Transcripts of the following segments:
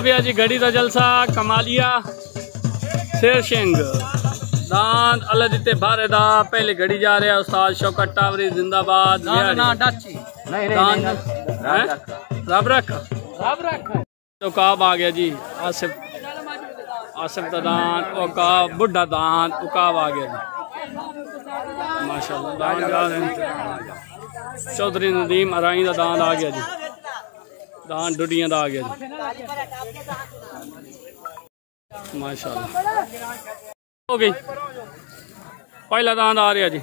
भैया जी घड़ी का जलसा कमालिया शेर शेंग दांत अल्लाह दिते भारे दा पहले घड़ी जा रहे उस्ताद शौकत टावरी जिंदाबाद रब रख तो काब आ गया जी आसिफ का दांत उकाब बुढ़ा दांत उकाब आ गया जी माशाल्लाह दांत जा रहे चौधरी नदीम अराई का दांत आ गया जी दांत डुडियां दा आ गया जी माशाल्लाह हो गई पहला दांत आ रहा जी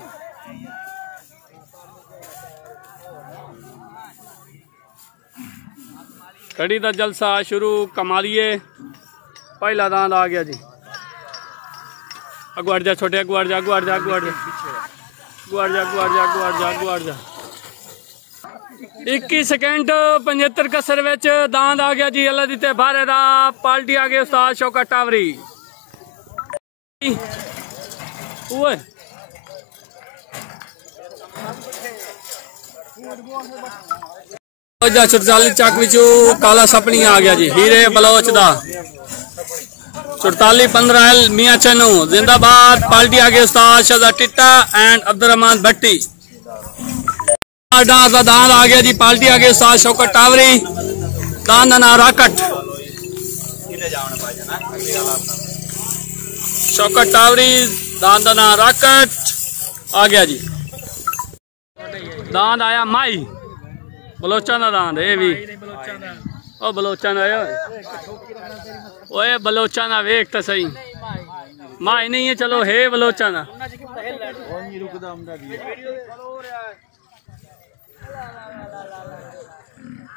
घड़ी का जलसा शुरू कमालिए पहला दांत आ गया जी अगुआड़ जा छोटे अगुआड़ जा 21 सेकंड 75 कसर विच दांत आ गया जी अल्लाह दिते भारे दा पाल्टी आ गए उस्ताद शौकत टावरी ओए चुरचाली चक विचू काला सपनी आ गया जी हीरे बलोच दा 44-15 मियां चनू जिंदाबाद पाल्टी आ गए उस्ताद शहजाद टिट्टा एंड अब्दुर्रहमान भट्टी दांत आ गया जी पाल्टी आ गई उस्ताद शौकत टावरी दांत ना राकट शौकत टावरी दांत ना राकट आ गया जी दांत आया माई बलोचा का दांत ये भी ओ बलोचा आया ओए बलोचा ना वेख तो सही माई नहीं है चलो है बलोचा ना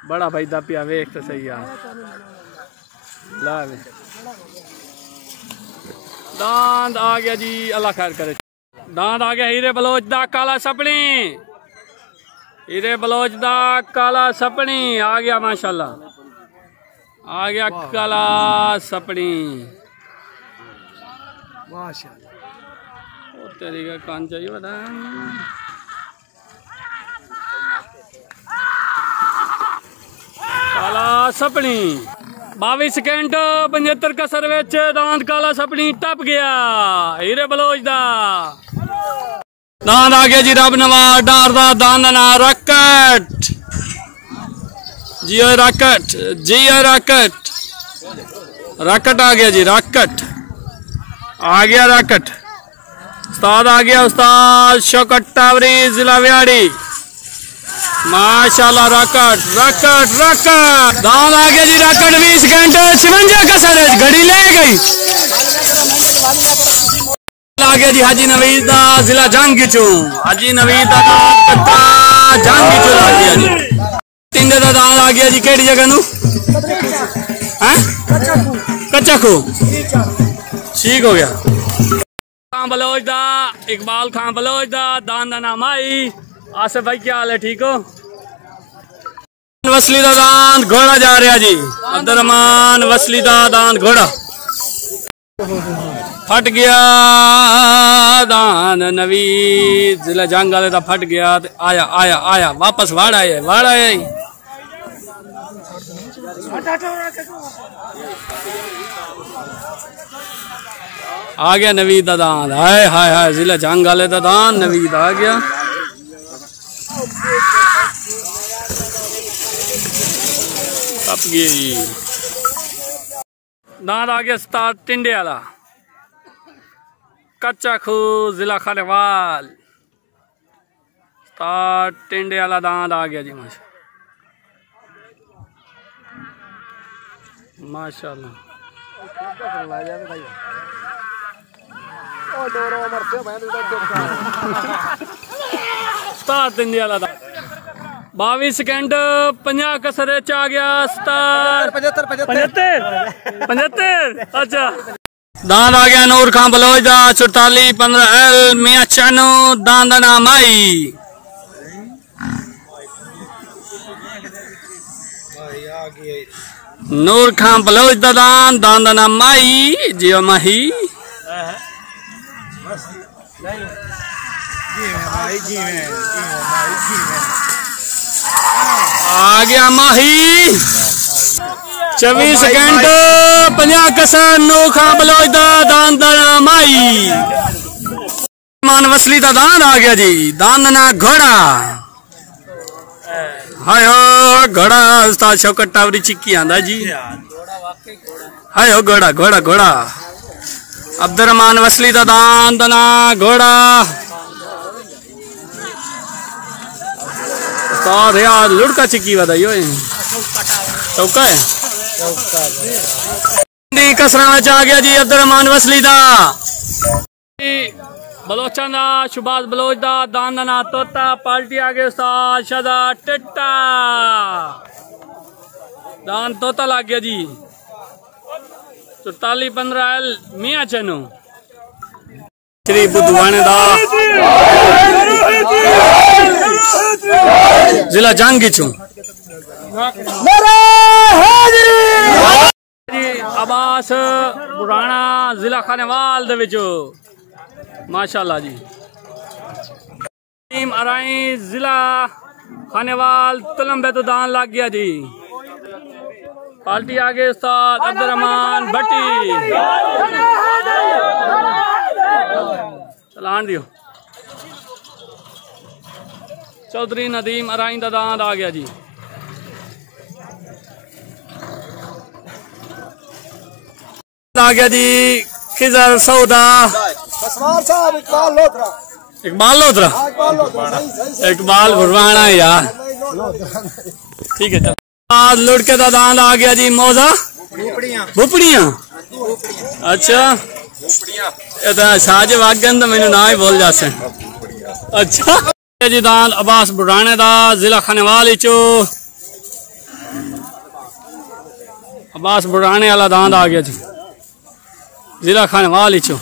बड़ा भाई दा पिया वेख तो सही यार ला दांत आ गया जी अल्लाह खैर करे दांत आ गया हीरे बलोच दा काला सपनी हीरे बलोच दा काला सपनी आ गया माशाल्लाह आ गया काला सपनी माशाल्लाह तेरी का कान चाहिए बता काला सपनी 22 सेकंड 75 कसर विच दांत काला सपनी टप गया हीरे बलोच दा दांत आ गया जी रब नवाज डार दा दांत ना रकट जियो रकट रकट आ गया जी रकट आ गया रकट उस्ताद आ गया उस्ताद शौकत टावरी जिला व्याड़ी माशाल्लाह रकट दांत आ गया जी रकट 20 सेकंड 56 कसर घड़ी ले गई आ गया जी हाजी नवीद दा जिला जंगिचू हाजी नवीद दा जंगिचू आ गया जी टिंडे दा दांत आ गया जी केड़ी जगह नु हैं कच्चा खू ठीक हो गया खां बलोच दा इकबाल खां बलोच दा दांत दा नाम आई आसिफ भाई क्या हाल है ठीक हो वसली दा दांत घोड़ा जा रहा जी अब्दुर्रहमान वसली दा दांत घोड़ा फट गया दांत नवीद जिला जंग वाले दा फट गया आया वापस वाड़ आया आ गया नवीद दा दांत हाय जिला जंग वाले दा दांत नवीद आ गया टप गई दांत आ गया उस्ताद टिंडे वाला कच्चा खू जिला खानेवाल उस्ताद टिंडे वाला दांत आ गया जी माशाल्लाह उस्ताद टिंडे वाला दांत 22 सेकंड 50 कसर आ गया 75 अच्छा दांत आ गया नूर खां बलोच दा 44-15 मियां चानू दांत दा नाम आई नूर खां बलोच दा दांत दा नाम आई जियो माही आ गया माही 24 सेकंड 50 कसर नोखा बलोच दा दान दना माई मान वसली दा दान आ गया जी। दान दना घोड़ा हाय हो घोड़ा उस्ताद शौकत टावरी चिक्की आंदा जी। हाय हो घोड़ा घोड़ा घोड़ा अब्दुर्रहमान वसली दा दान दना घोड़ा उस्ताद यार लुड़का चिक्की वदाइयो चौका है कसरा में आ गया जी। अब्दुर्रहमान वसली दा बलोचा दा शुबाज बलोच दा दान दना तोता पार्टी आगे उस्ताद शादा टिट्टा दान तोता लग गया जी। 44-15 मियाँ चनो श्री बुद्धवाने दा जिला जांगिचू अब्बास बुराना जिला खानेवाल दे विचो माशाल्लाह जी। टीम अराई जिला खानेवाल तलम्बे तो दान लग गया जी। पार्टी आगे उस्ताद अब्दुर्रहमान भट्टी चलान दियो। चौधरी नदीम अराई दा दान आ गया जी। आ गया जी खिजर सौदा इकबाल लोथरा इकबाल भुरवाना यार ठीक है। आज लुड़के का दान आ गया जी। मौजा भुपड़िया अच्छा ये तो साजे वागन तो मैंने ना ही बोल जासे अच्छा जी। दान अब्बास बुढ़ाने दा जिला खानेवाल चो अब्बास बुढ़ाने वाला दान आ गया जी जिला खानेवाल चो।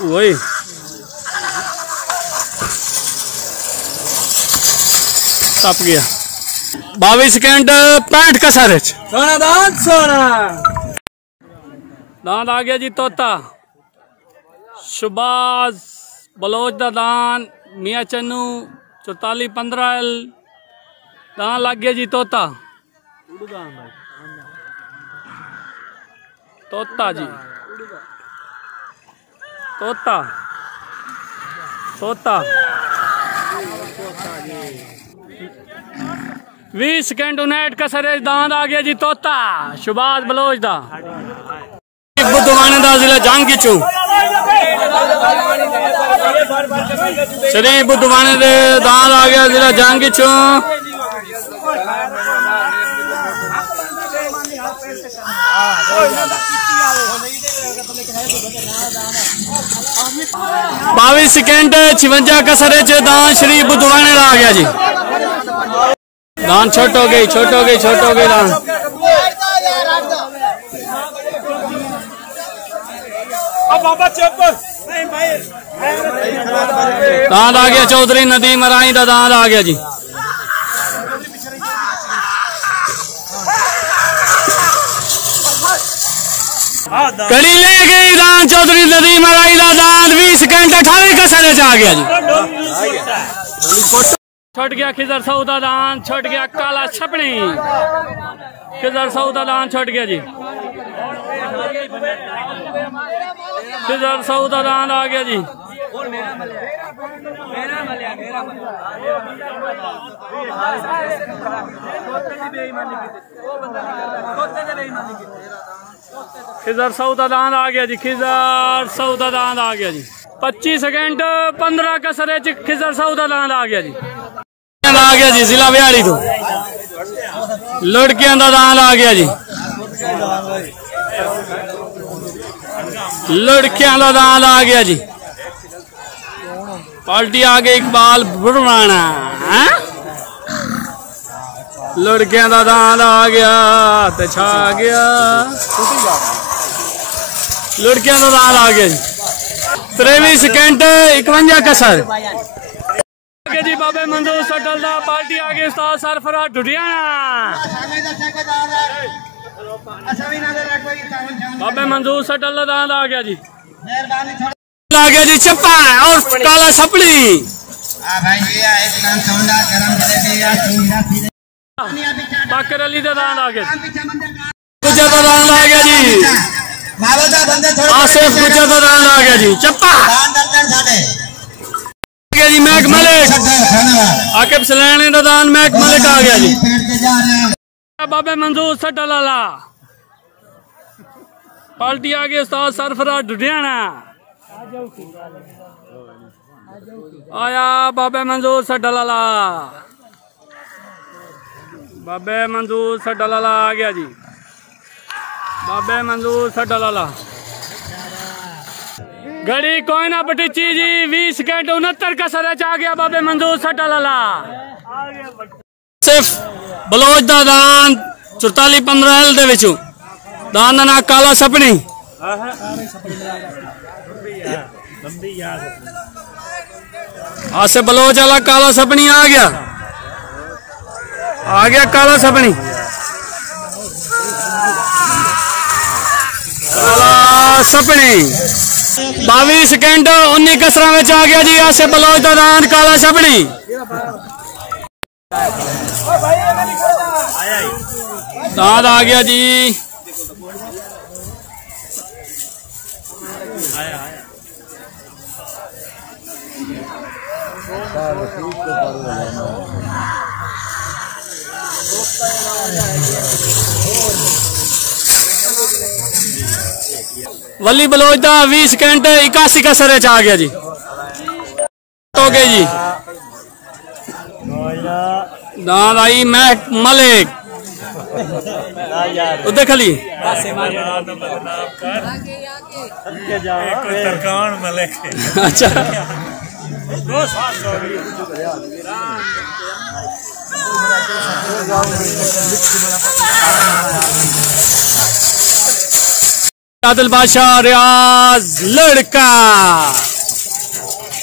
वही टप गया 22 सेकंड 65 कसर सोना दान सोना दान आ गया जी। तोता शुबाज बलोच दा दान मियाँ चन्नू 44-15 दान लग गया जी। तोता तोता जी तोता तोता 20 सेकंड 59 कसर दान आ गया जी। तोता शुबाज बलोच दा बुद्धवाने दा जिला जांगिचू श्री बुद्धवाने दे दान आ गया जिला जांगिचू। बाईस सेकंड 56 कसर दान श्री बुद्धवाने दा आ गया जी। दान छोट हो गई छोट हो गई छोट हो गई दान दान आ गया। चौधरी नदीम अराई दा दान आ गया जी। कड़ी ले गई दान चौधरी नदीम अराई दा दान 20 सेकंड 28 कसर आ गया जी। छुट गया खिजर सौदा दान छुट गया काला छपनी खिजर सौदा दान छुट गया जी। खिजर सौदा दान आ गया जी। खिजर सौदा दान आ गया जी। खिजर सौदा दान आ गया जी। 25 सेकंड 15 कसर खिजर सौदा दान आ गया जी। आ गया जी जिला बिहाड़ी तो लड़कियां का दान आ गया जी। लड़कियां का दान आ गया जी। पार्टी आ गई इकबाल बुढ़वाना लड़कियां का दान आ गया ते छा गया। लड़कियां का दान आ गया जी। 23 सेकंड 51 कसर जी। बाबे मंजूर सटल दा पार्टी आगे उस्ताद सरफराज ढुडियाना बाबे मंजूर सटल दा दान आ गया जी। आ गया जी चप्पा और काला सपड़ी भाई जी एक नाम चौंडा गरम जलेबी या चिंगरा पीले बाकर अली दा दान आ गया गुजर दा दान आ गया जी मावदा बंदे थोड़े आसिफ गुजर दा दान आ गया जी चप्पा दान दर्जन साडे गया जी महक मलिक आकिब सलैनी दा दान महक मलिक आ गया जी पेट के जा रहे हैं बाबे मंजूर सट्टा लाला पार्टी आ गई उस्ताद सरफराज ढुडियाना आया बाबे मंजूर सट्टा लाला बाबे मंजूर सट्टा लाला आ गया जी बाबे मंजूर सट्टा लाला घड़ी कोई ना बटीची जी 20 सेकंड 69 का सरच आ गया बाबे मंजूर सट्टा लाला सिर्फ बलोच दा दान 44-15 एल दे विचों दान दा ना काला सपनी आसे बलोच वाला काला सपनी आ गया काला सपनी काला सपनी 22 सेकंड 19 कसरा में आ गया जी आसे बलोच दा दान काला सपनी दाद आ गया जी वली बलोच दा 20 सेकंड 81 का सरे आ गया जी हो गए जी दाद आई महक मलिक उधर खली अच्छा आदिल बादशाह रियाज लड़का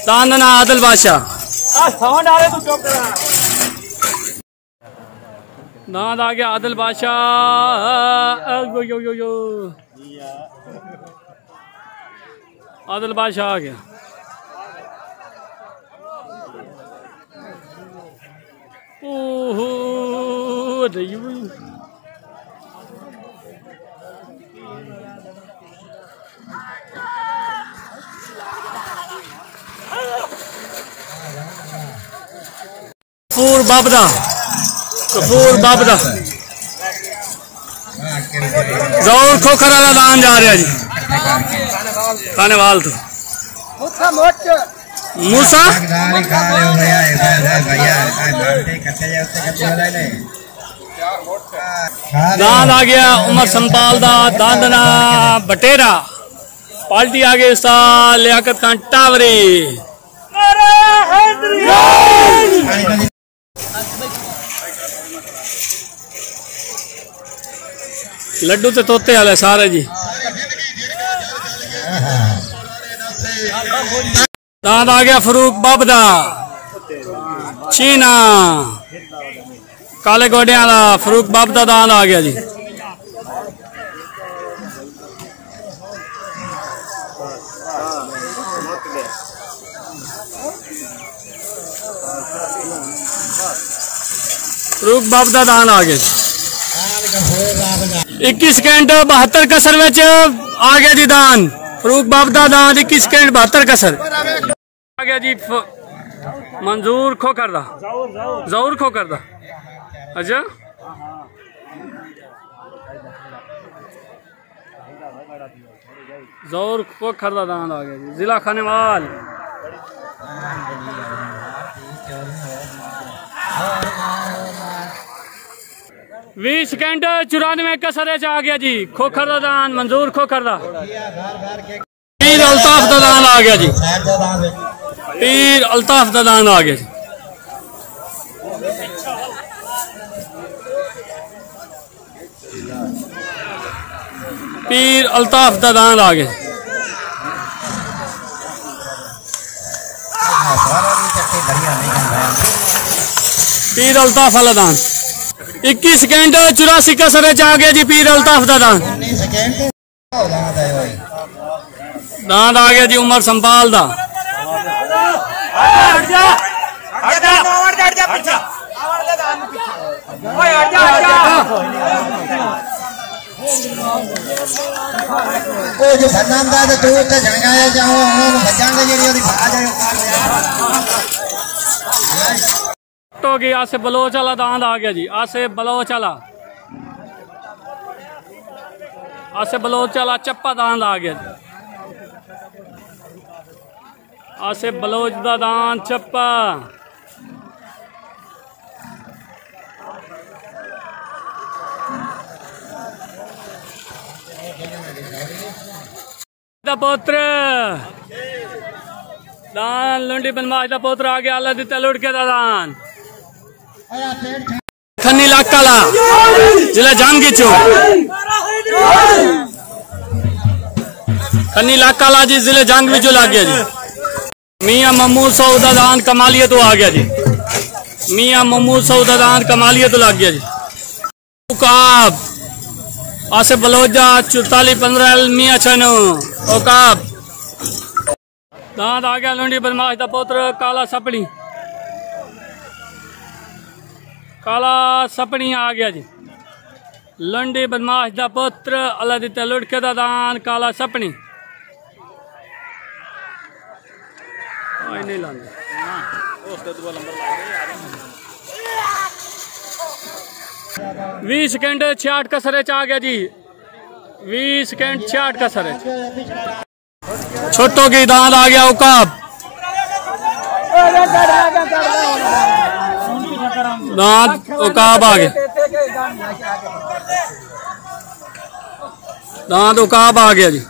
तांदना आदिल बादशाह दाद आ गया आदिल बादशाह आदिल बादशाह आ गया ओहो कपूर बाबदा जरूर खोखर वाला दान जा रहा जी खानेवाल तो मूसा दान आ गया उमर संपाल दा दांदना बटेरा पार्टी आ गई उस्ताद लियाकत खान टावरी लड्डू ते तोते वाले सारे जी दांत आ गया फरूक बाबदा चीना काले गोडिया वाला फरूक बाबदा दांत आ गया जी फरूक बाबदा दांत आ गया 21 सेकंड 72 कसर में आ गया जी दान फरूक बाबदा दान 21 सेकंड 72 कसर आ गया जी मंजूर खोकर दा जरूर खोकर दा अच्छा जरूर खोकर दा दान आ गया जी जिला खानेवाल बीस सेकंड 94 कसर आ गया जी खोखर दा दान मंजूर खोखर दा पीर अल्ताफ दा दान आ गया जी पीर अल्ताफ दा दान आ गया जी पीर अल्ताफ दा दान आ गया पीर अल्ताफ वाला दान 21 सेकंड 84 कसर आ गया जी पीर अल्ताफ दा दान दान आ गया जी उमर संपाल दा वो जो बदनाम था तो तू उससे झंगाया जाओ हम बचाएंगे ये नहीं भाग जाओ तो गई आसे बलोच वाला दांत आ गया जी। आसे बलोच वाला चप्पा दांत आ गया जी। आसे बलोच दा दांत चप्पा पुत्र दान लुंडी बनवाज दा पुत्र आ गया। अल्लाह दिता लुट के दान खन्नी लाकाला जिला जांगी चो खन्नी लाकाला जी जिले जांग विचो लाग गया जी। मियां महमूद सऊदा दान कमालियत तो आ गया जी। मियां महमूद सऊदा दान कमालियत तो लाग गया जी। उकाब आसे बलोजा 4415 मियां छनो उकाब दांत आ गया। लुंडी बदमाश दा पुत्र काला सपनी आ गया जी। लुंडी बदमाश दा पुत्र अल्लाह दिता लुटके दा दान काला सपनी नहीं लांदे 20 सेकंड 66 कसरे च आ गया जी। 20 सेकंड 66 कसरे छोटो की दांत आ गया। उकाब दांत उकाब आ गया। दांत उकाब आ गया जी।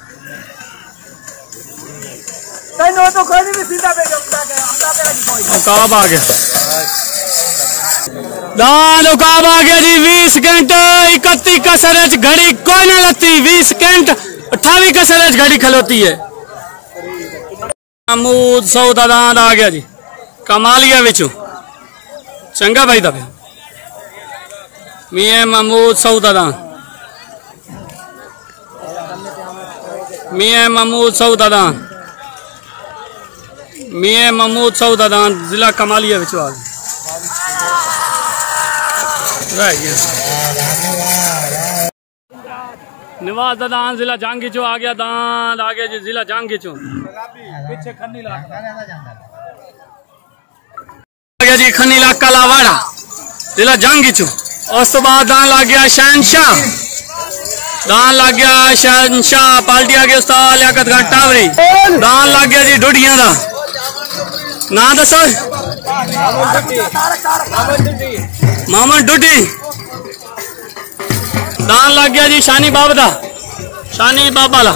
उकाब आ गया। दांत उकाब आ गया जी। 20 सेकंड 31 कसर घड़ी कोई ना लती। 20 सेकंड 28 कसर घड़ी खलोती है। महमूद सऊदा दांत आ गया जी। कमालिया विचों चंगा भाई दबे मियां महमूद सऊदा दांत मियां महमूद सऊदा दांत जिला कमालिया विचों आ गया। निवाज दा दांत जिला जांगी चो आ गया। दांत आ गया जी जिला जांगी चो पीछे खन्नी लाका आ गया जी। खन्नी लाका लावाड़ा जिला जांगी चो। उस तो बाद दांत लग गया शहनशाह। दांत लग गया शहनशाह पार्टी आ गया उस्ताद लियाकत खान टावरी। दांत लग गया जी डुडिया दा ना दसो मामन डुडी। दांत लग गया जी शानी बाबा ला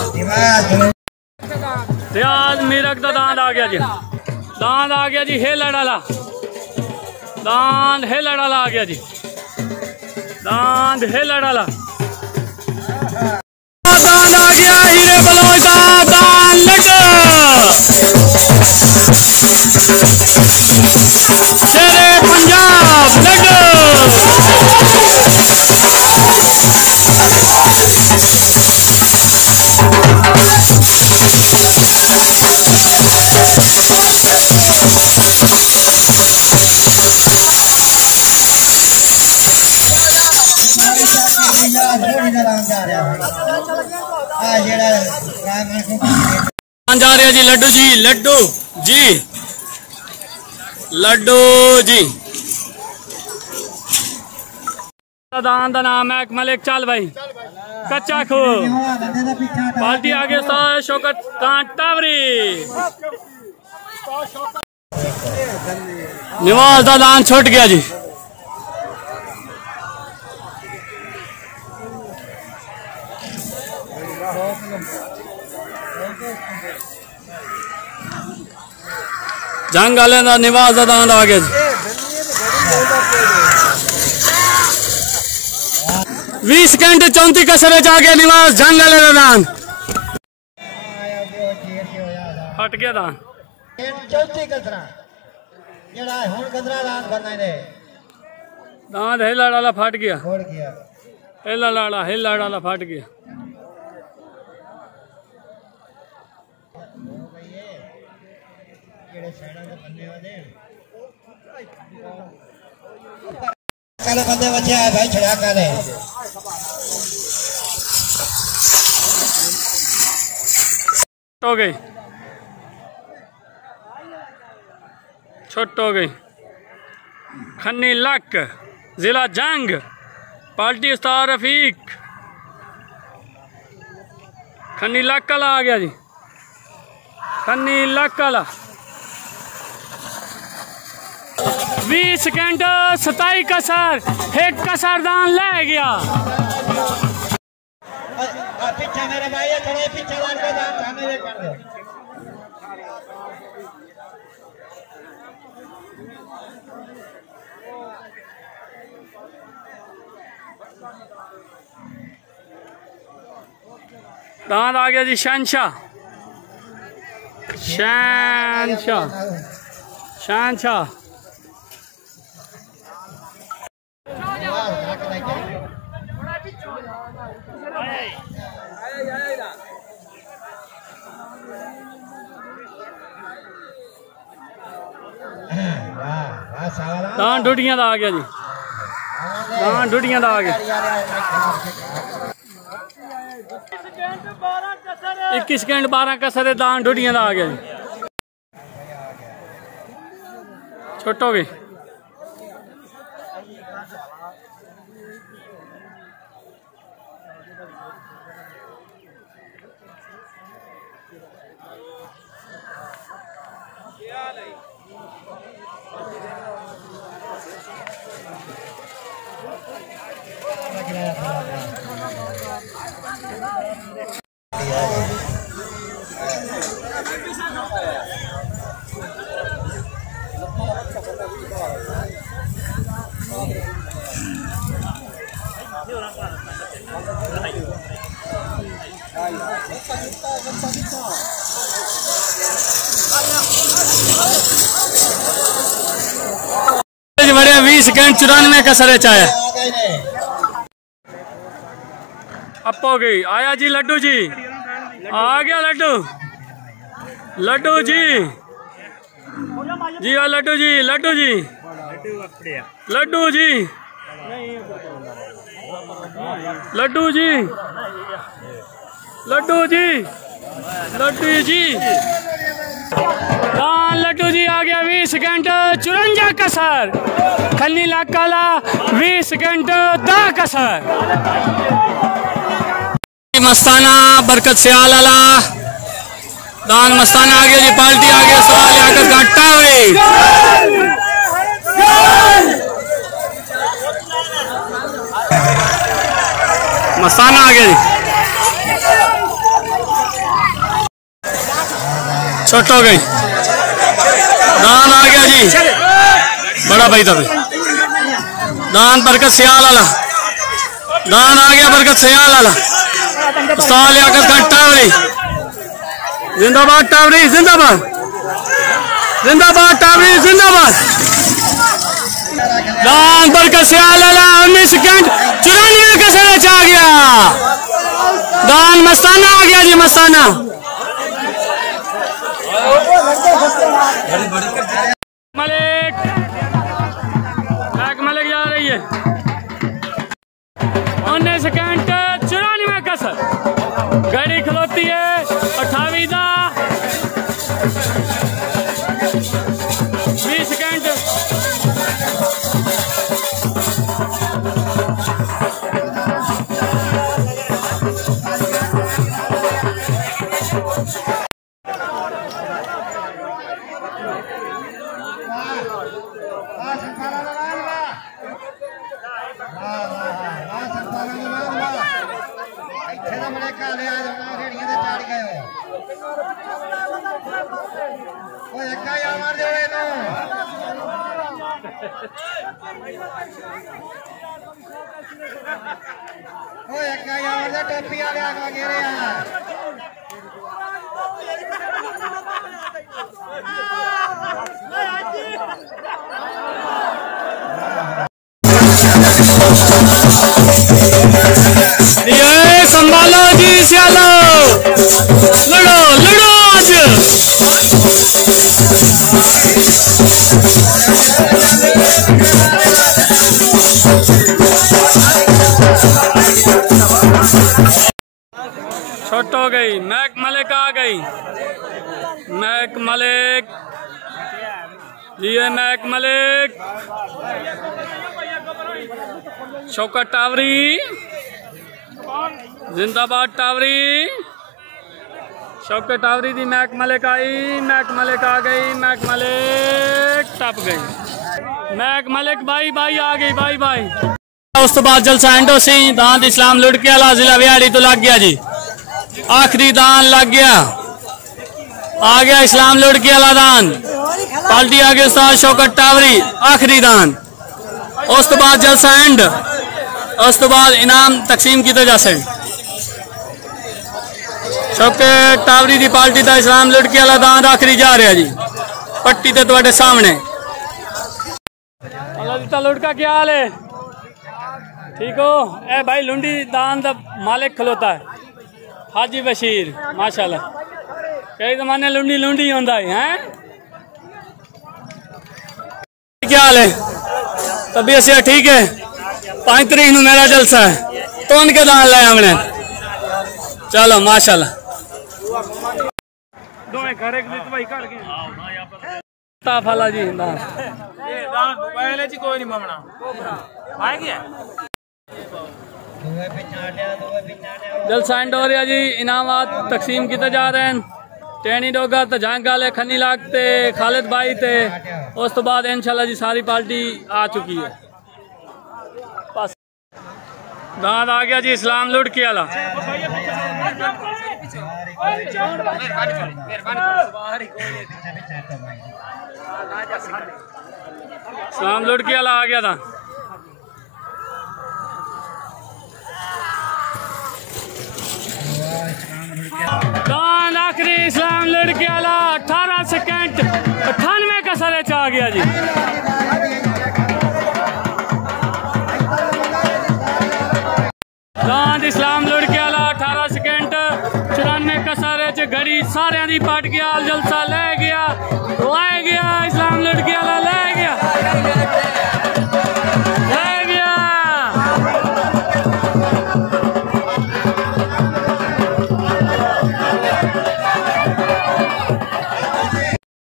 रियाज मीरक दा दांत आ गया जी। दांत आ गया जी हेलड़ वाला। दांत हेलड़ वाला आ गया जी। दांत हेलड़ वाला दांत आ गया। हीरे बलोच दा दांत लड्डू शेरे पंजाब लड्डू जा रहे जी लड्डू जी दान का नाम है मलिक चल भाई कच्चा खो पार्टी आगे शौकत टावरी। निवाज का दान छुट गया जी। जंग वाले का निवास का दान आ गया जी। 20 सेकंड 34 कसरे आ गया निवास जंग वाले का दान हट गया दान 34 कसरा जेड़ा हुन कसरा दान बनना है दान हेलड़ वाला फट गया। छोड़ गया हेलड़ वाला फट गया। जेड़े साइडां दे बनने वाले काले बंदे बचे आए भाई छड़ा काले हो गई छोट हो गई खन्नी लक जिला जंग पार्टी उस्ताद रफीक खन्नी लक कला आ गया जी खन्नी लक कला 20 सेकंड 27 कसर एक कसरदान ले गया पीछे मेरे भाई थोड़े पीछे लड़के दान खाने कर दे दांत आ गया जी शहनशाह शहनशाह शहनशाह दान डुडियां दा आ गया जी दान डुडियां दा आ गया 21 सेकंड 12 कसर दान डुडियां दा आ गया जी छोट हो गई बड़े 20 सेकंड 94 कसर चाहे अप हो गई आया जी लड्डू जी आ गया लड्डू लड्डू जी जी लड्डू जी लड्डू जी लड्डू जी लड्डू जी लड्डू जी लड्डू जी लड्डू जी आ गया 20 सेकंड 54 कसर खन्नी लाकाला 20 सेकंड 10 कसर मस्ताना बरकत सियाल आला दान मस्ताना आ गया जी पार्टी आ गया सवाल आकर घाटा हुई मस्ताना आ गया जी छोट हो गई दान आ गया जी बड़ा भाई तभी दान बरकत सियाल आला दान आ गया बरकत सियाल आला उस्ताद लियाकत खान टावरी जिंदाबाद टावरी जिंदाबाद जिंदाबाद टावरी जिंदाबाद दान बरकत सियाल आला 19 सेकंड 94 कसर आ गया दान मस्ताना आ गया जी मस्ताना मलिक मलिक जा रही है 19 सेकंड 94 कसर गाड़ी खलोती है 28 दा 20 सेकंड टोपी वाले आ गए ये संभालो जी सियालो लड़ो लड़ो आज मलिक जी, मैक मलिक, शौकत टावरी, जिंदाबाद टावरी, शौकत टावरी दी मैक मलिक आई, मैक मलिक आ गई, मैक मलिक टप गई, मैक मलिक बाई बाई आ गई, बाई बाई। उस तो बाद जलसा एंडो सिंह दांत इस्लाम लुड़के वाला जिला विहाड़ी तो लग गया जी, आखिरी दान लग गया, आ गया इस्लाम लुड़के वाला दान, पार्टी आ गई उस्ताद शौकत टावरी, आखिरी दान। उस तो बाद जलसा एंड, उस तो बाद इनाम तकसीम की जासे। शौकत टावरी दी पार्टी का इस्लाम लुड़के वाला दान आखिरी जा रहा जी, पट्टी ते तुहाडे सामने। लुड़का क्या हाल है? ठीक हो? ए भाई लुंडी दान दा मालिक खलोता है हाजी बशीर, माशाल्लाह। कई जमाने लुंडी लुंडी होंदा है। क्या हाल है? तबीयत से ठीक है? 5 तारीख नूं मेरा जलसा है, तो उनके दान लाए हमने। चलो माशाल्लाह। फला जी दान कोई नहीं मामना जलसा एंड हो रहा जी, इनामात तकसीम किए जा रहे हैं। टैनी डोगा तो जंग वाले खन्नी लागते खालिद भाई थे, उस तो बाद इंशाल्लाह जी सारी पार्टी आ चुकी है। दांत आ गया जी इस्लाम लुड़के वाला, इस्लाम लुड़के वाला आ गया था। दान आखिरी इस्लाम लुड़के वाला 18 सेकंड 98 का सरे आ गया जी। दान इस्लाम लुड़के वाला 18 सेकंड 94 का सरे घड़ी सारे दी पट गया, जलसा ले गया, ले गया इस्लाम लुड़के वाला, ले गया, ले गया।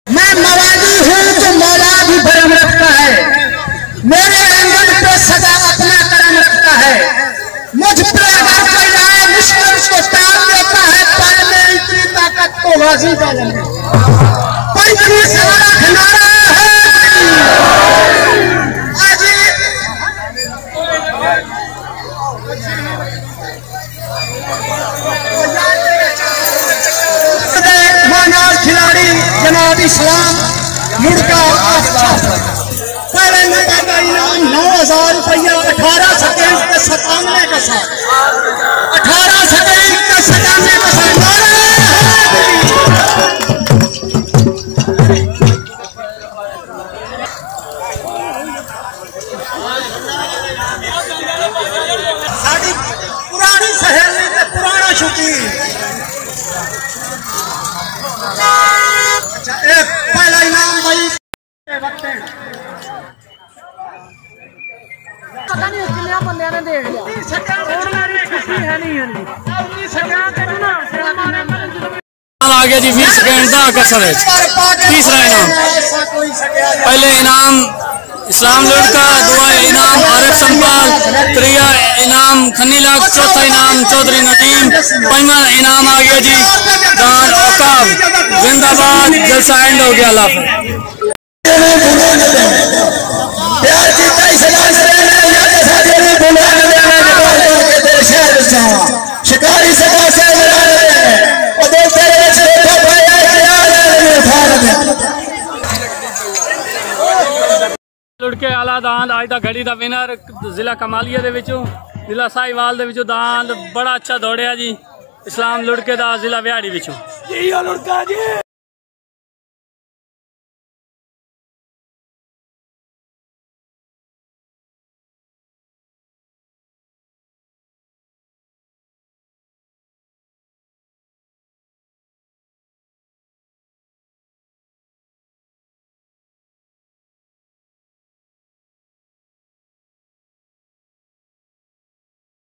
मैं मवादी हूँ तो मौला भी भरम रखता है, मेरे आंगन पे सदा अपना करम रखता है। मुझ पे अगर कोई आए मुश्किल उसको टाल देता है, पर मेरी इतनी ताकत को वाजी का लगे। पंचमी सवारा खनारा है खिलाड़ी जनाब इस्लाम लुड़का। पहले नंबर का इनाम 9,000 रुपया 18 सेकंड के 97 का साथ, 18 सेकंड के 97 का साथ। साड़ी पुरानी सहेली में पुराना शौकीन। अच्छा, एक पहला इनाम भाई पता नहीं कितने बंदे ने देख लिया। आ गया जी 20 सेकंड का कसर है। तीसरा इनाम, पहले इनाम इस्लाम लुड़का, दुआ इनाम आरिफ संपाल, त्रिया इनाम खन्नी लाख, चौथा इनाम चौधरी नदीम, पंजवा इनाम आ गया जी दान औकाब। जिंदाबाद। जलसा एंड हो गया। अल्लाह लुड़के आला दान आज का घड़ी का विनर जिला कमालिया जिला साहिवाल दान बड़ा अच्छा दौड़िया जी इस्लाम लुड़के का जिला विहाड़ी।